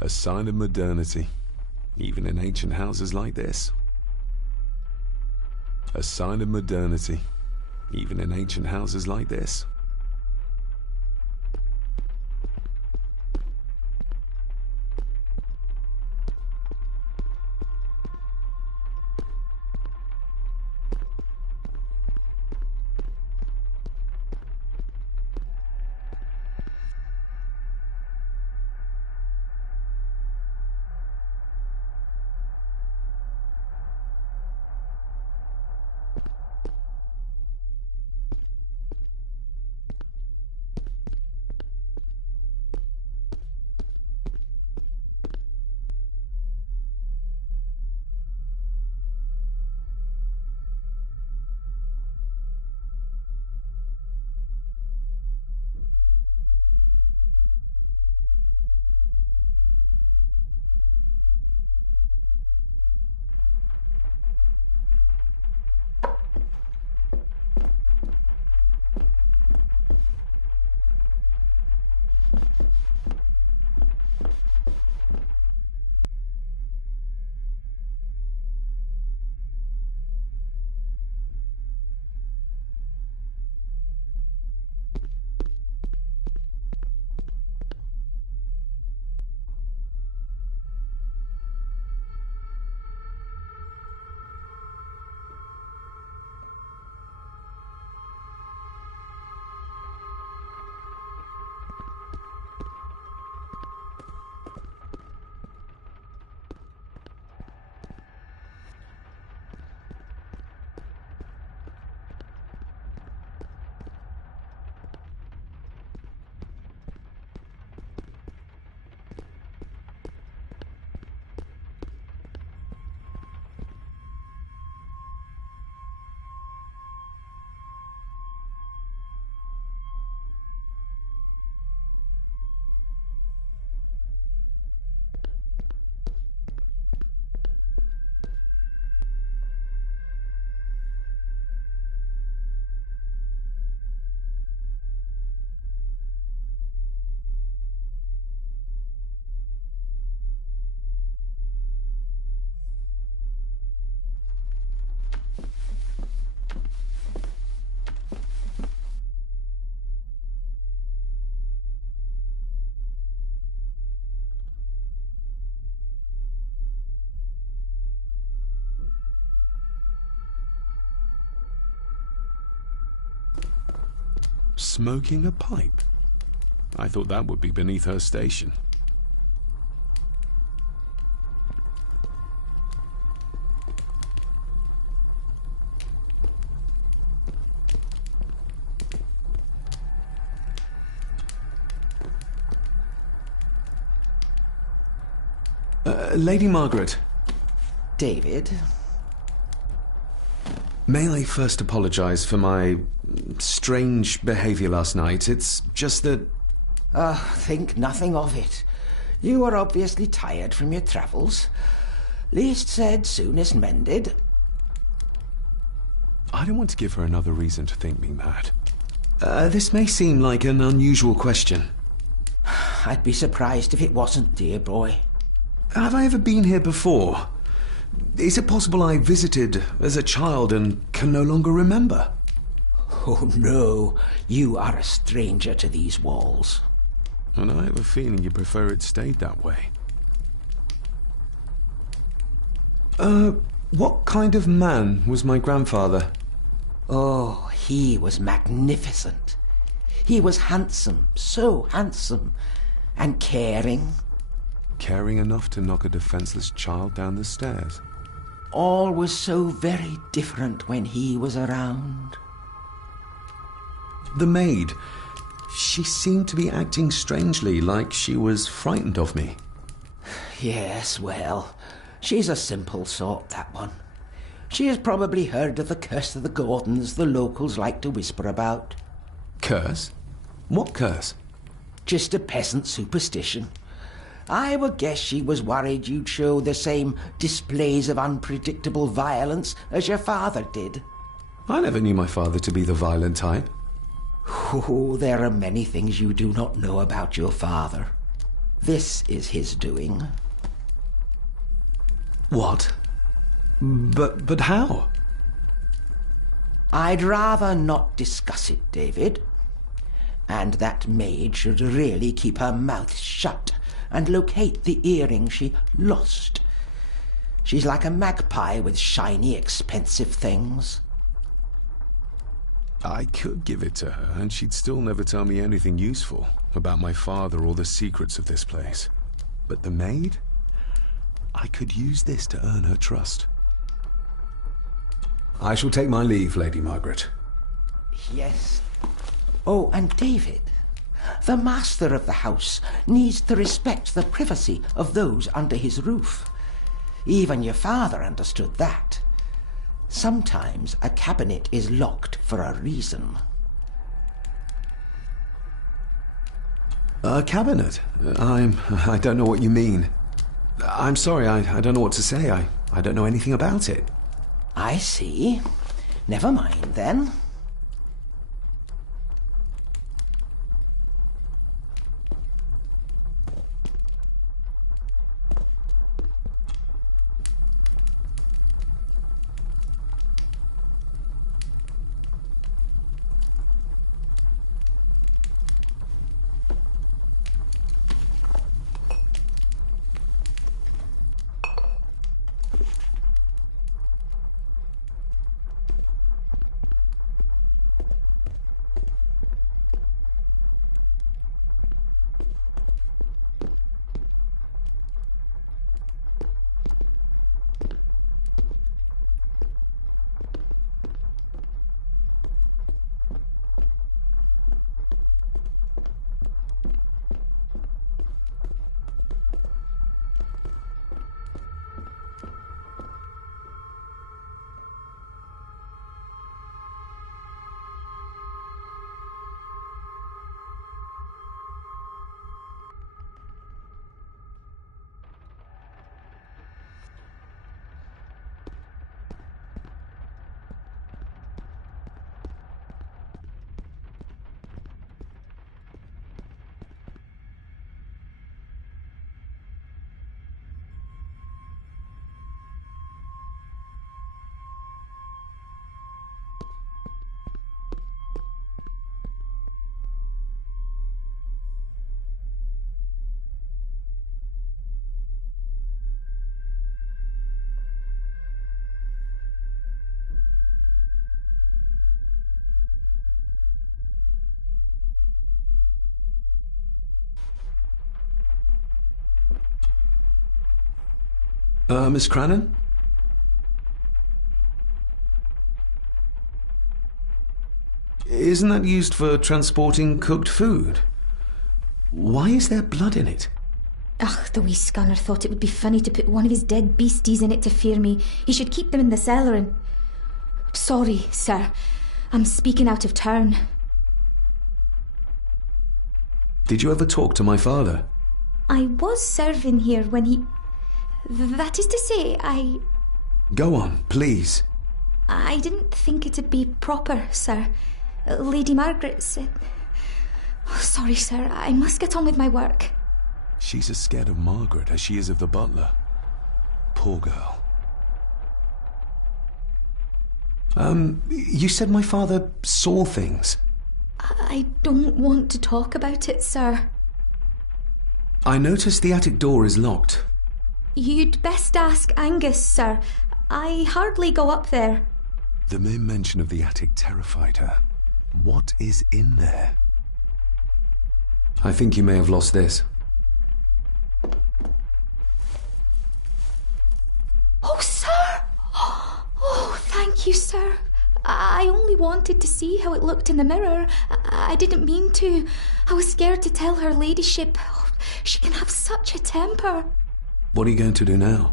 A sign of modernity, even in ancient houses like this. A sign of modernity, even in ancient houses like this. Smoking a pipe? I thought that would be beneath her station. Lady Margaret. David? May I first apologize for my strange behavior last night? It's just that... Think nothing of it. You were obviously tired from your travels. Least said, soonest mended. I don't want to give her another reason to think me mad. This may seem like an unusual question. I'd be surprised if it wasn't, dear boy. Have I ever been here before? Is it possible I visited as a child and can no longer remember? Oh, no. You are a stranger to these walls. And I have a feeling you prefer it stayed that way. What kind of man was my grandfather? Oh, he was magnificent. He was handsome, so handsome, and caring. Caring enough to knock a defenseless child down the stairs. All was so very different when he was around. The maid, she seemed to be acting strangely, like she was frightened of me. Yes, well, she's a simple sort, that one. She has probably heard of the curse of the Gordons the locals like to whisper about. Curse? What curse? Just a peasant superstition. I would guess she was worried you'd show the same displays of unpredictable violence as your father did. I never knew my father to be the violent type. Oh, there are many things you do not know about your father. This is his doing. What? But how? I'd rather not discuss it, David. And that maid should really keep her mouth shut and locate the earring she lost. She's like a magpie with shiny, expensive things. I could give it to her, and she'd still never tell me anything useful about my father or the secrets of this place. But the maid? I could use this to earn her trust. I shall take my leave, Lady Margaret. Yes. Oh, and David, the master of the house needs to respect the privacy of those under his roof. Even your father understood that. Sometimes a cabinet is locked for a reason. A cabinet? I don't know what you mean. I'm sorry, I don't know what to say. I don't know anything about it. I see. Never mind, then. Miss Crannan? Isn't that used for transporting cooked food? Why is there blood in it? Ugh, the wee scunner thought it would be funny to put one of his dead beasties in it to fear me. He should keep them in the cellar and... Sorry, sir. I'm speaking out of turn. Did you ever talk to my father? I was serving here when he... That is to say, Go on, please. I didn't think it'd be proper, sir. Lady Margaret said... Oh, sorry, sir. I must get on with my work. She's as scared of Margaret as she is of the butler. Poor girl. You said my father saw things. I don't want to talk about it, sir. I noticed the attic door is locked. You'd best ask Angus, sir. I hardly go up there. The mere mention of the attic terrified her. What is in there? I think you may have lost this. Oh, sir! Oh, thank you, sir. I only wanted to see how it looked in the mirror. I didn't mean to. I was scared to tell her ladyship. Oh, she can have such a temper. What are you going to do now?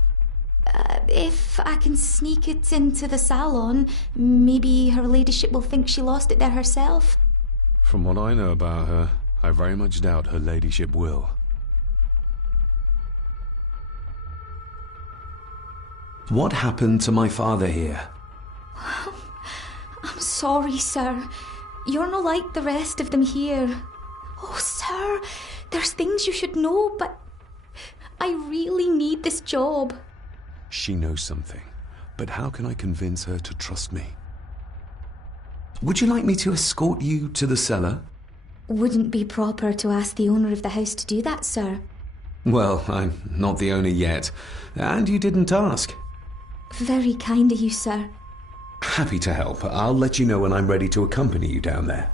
If I can sneak it into the salon, maybe her ladyship will think she lost it there herself. From what I know about her, I very much doubt her ladyship will. What happened to my father here? I'm sorry, sir. You're not like the rest of them here. Oh, sir, there's things you should know, but I really need this job. She knows something, but how can I convince her to trust me? Would you like me to escort you to the cellar? Wouldn't be proper to ask the owner of the house to do that, sir. Well, I'm not the owner yet, and you didn't ask. Very kind of you, sir. Happy to help. I'll let you know when I'm ready to accompany you down there.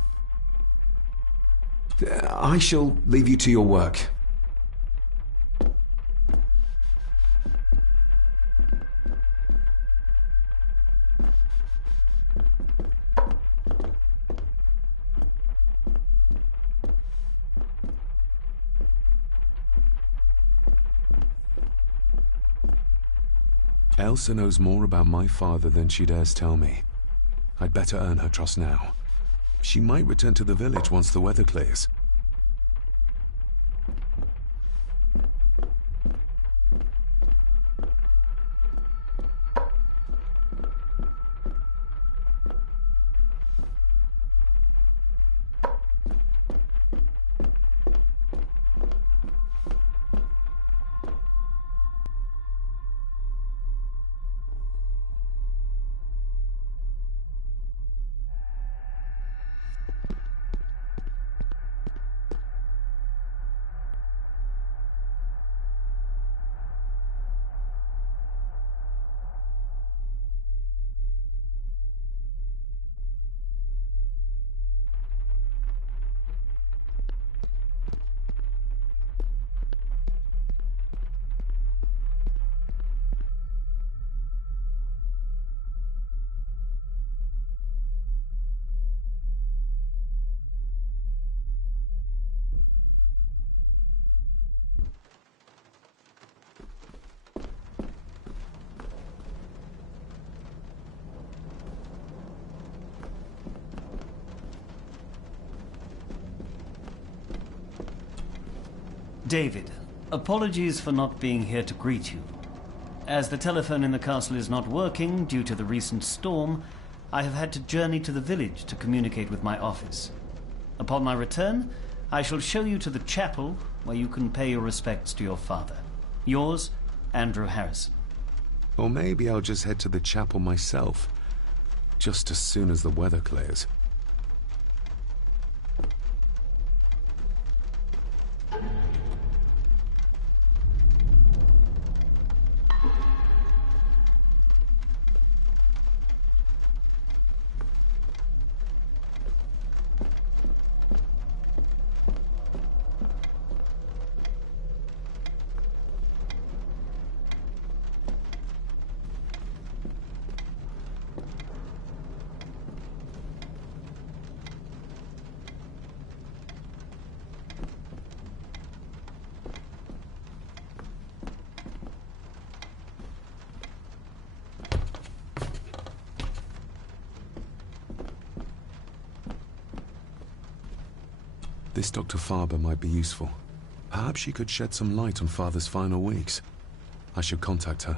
I shall leave you to your work. Elsa knows more about my father than she dares tell me. I'd better earn her trust now. She might return to the village once the weather clears. David, apologies for not being here to greet you. As the telephone in the castle is not working due to the recent storm, I have had to journey to the village to communicate with my office. Upon my return, I shall show you to the chapel where you can pay your respects to your father. Yours, Andrew Harrison. Or maybe I'll just head to the chapel myself, just as soon as the weather clears. This Dr. Farber might be useful. Perhaps she could shed some light on Father's final weeks. I should contact her.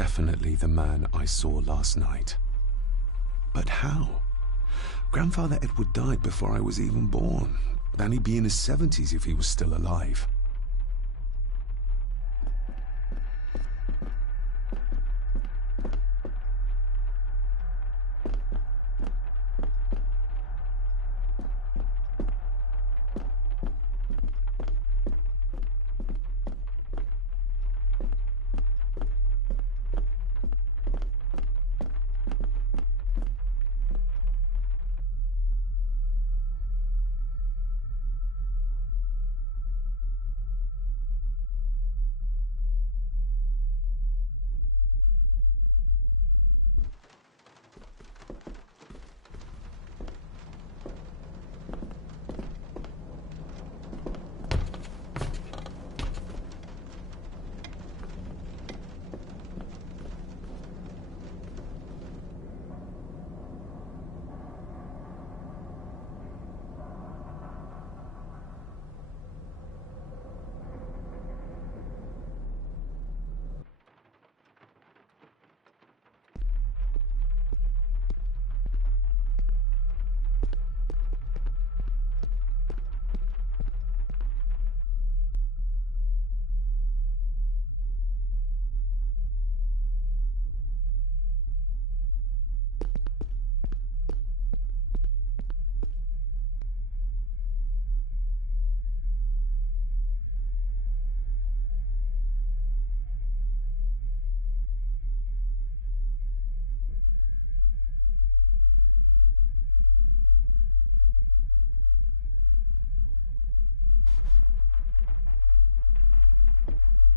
definitely the man I saw last night. But how? Grandfather Edward died before I was even born. Then he'd be in his 70s if he was still alive.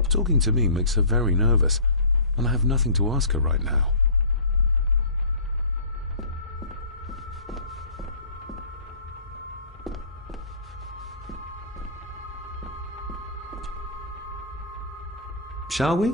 Talking to me makes her very nervous, and I have nothing to ask her right now. Shall we?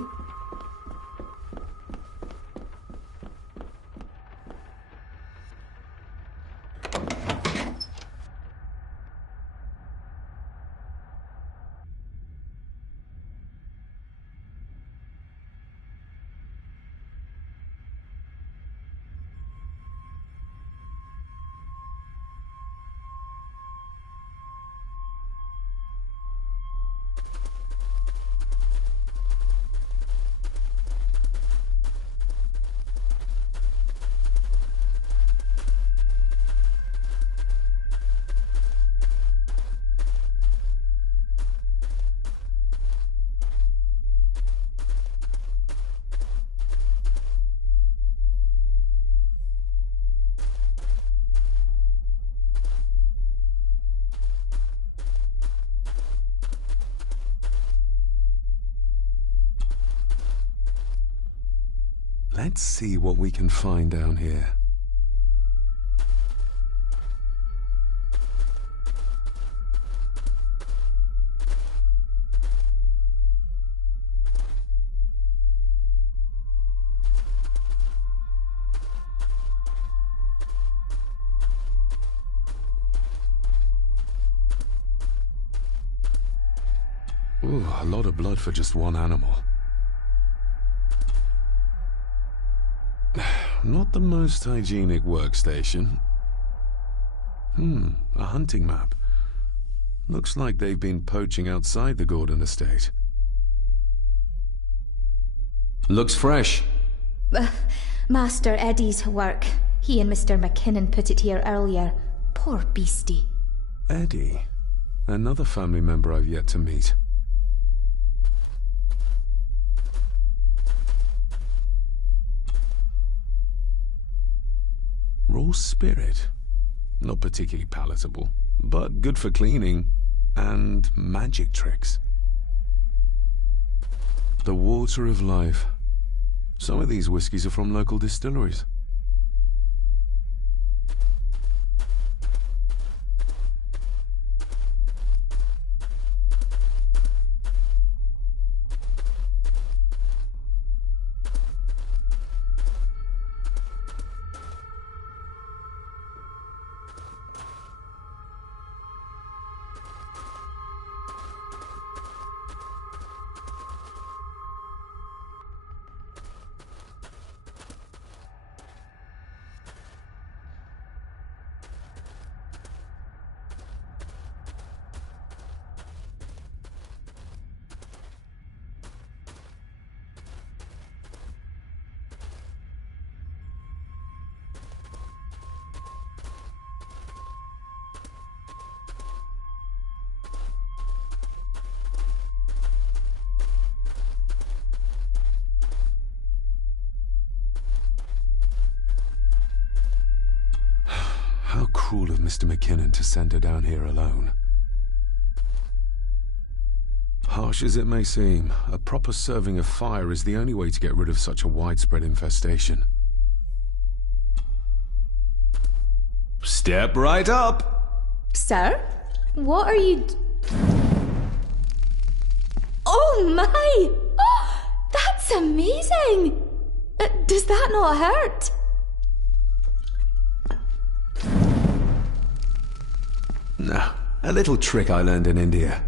Let's see what we can find down here. Ooh, a lot of blood for just one animal. Not the most hygienic workstation. A hunting map. Looks like they've been poaching outside the Gordon estate. Looks fresh. Master Eddie's work. He and Mr. McKinnon put it here earlier. Poor beastie. Eddie. Another family member I've yet to meet. Raw spirit. Not particularly palatable, but good for cleaning and magic tricks. The water of life. Some of these whiskies are from local distilleries. cruel of Mr. McKinnon to send her down here alone. Harsh as it may seem, a proper serving of fire is the only way to get rid of such a widespread infestation. Step right up. Sir? What are you... Oh my! Oh, that's amazing! Does that not hurt? No, a little trick I learned in India.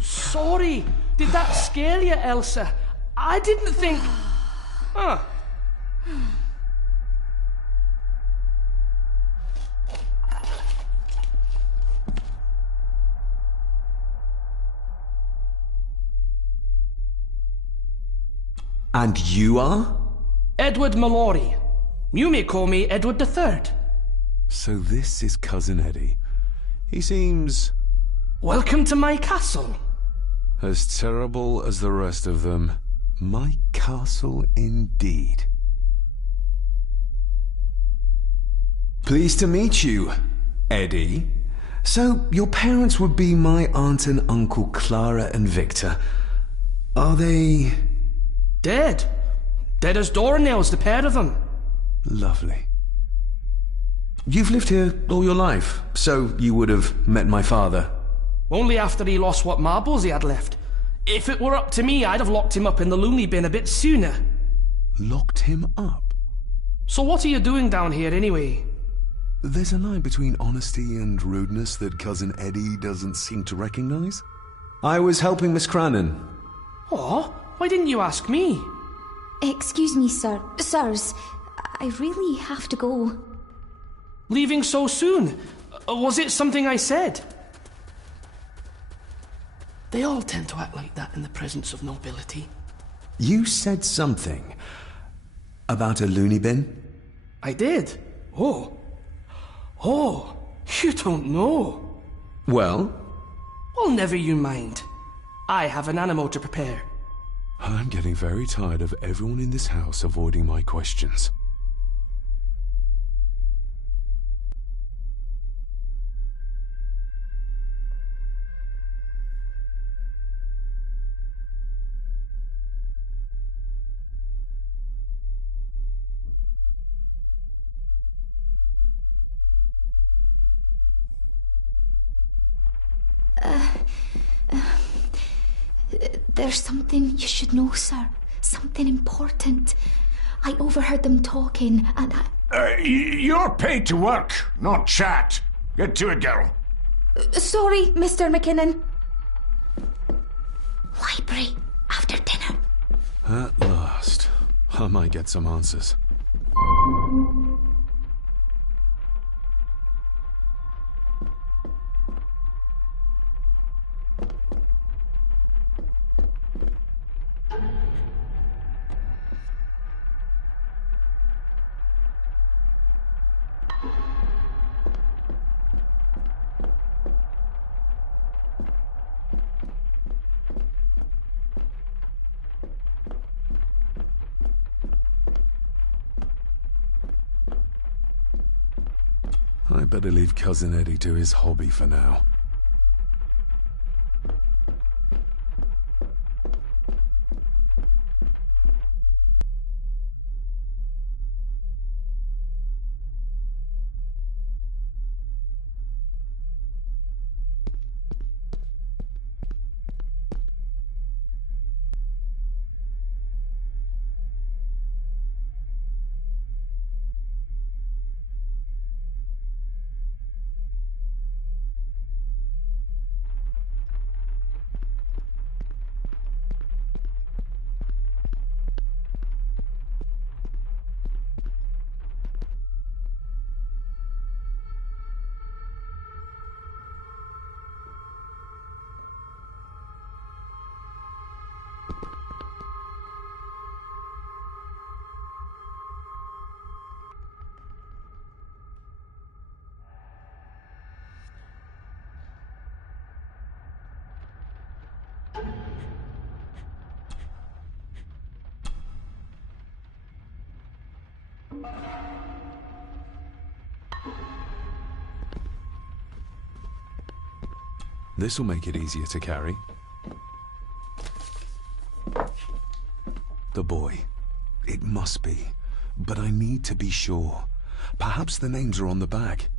Sorry, did that scare you, Elsa? I didn't think... Huh. And you are? Edward Mallory. You may call me Edward III. So this is Cousin Eddie. He seems Welcome to my castle. as terrible as the rest of them. My castle indeed. Pleased to meet you, Eddie. So, your parents would be my aunt and uncle Clara and Victor. Are they... Dead. Dead as doornails, the pair of them. Lovely. You've lived here all your life, so you would have met my father. Only after he lost what marbles he had left. If it were up to me, I'd have locked him up in the loony bin a bit sooner. Locked him up? So what are you doing down here anyway? There's a line between honesty and rudeness that Cousin Eddie doesn't seem to recognize. I was helping Miss Crannan. Oh, why didn't you ask me? Excuse me, sir. Sirs, I really have to go. Leaving so soon? Was it something I said? They all tend to act like that in the presence of nobility. You said something about a loony bin? I did. Oh, you don't know. Well? Well, never you mind. I have an animal to prepare. I'm getting very tired of everyone in this house avoiding my questions. There's something you should know, sir. Something important. I overheard them talking, and You're paid to work, not chat. Get to it, girl. Sorry, Mr. McKinnon. Library, after dinner. At last. I might get some answers. I better leave Cousin Eddie to his hobby for now. This'll make it easier to carry. The boy. It must be. But I need to be sure. Perhaps the names are on the back.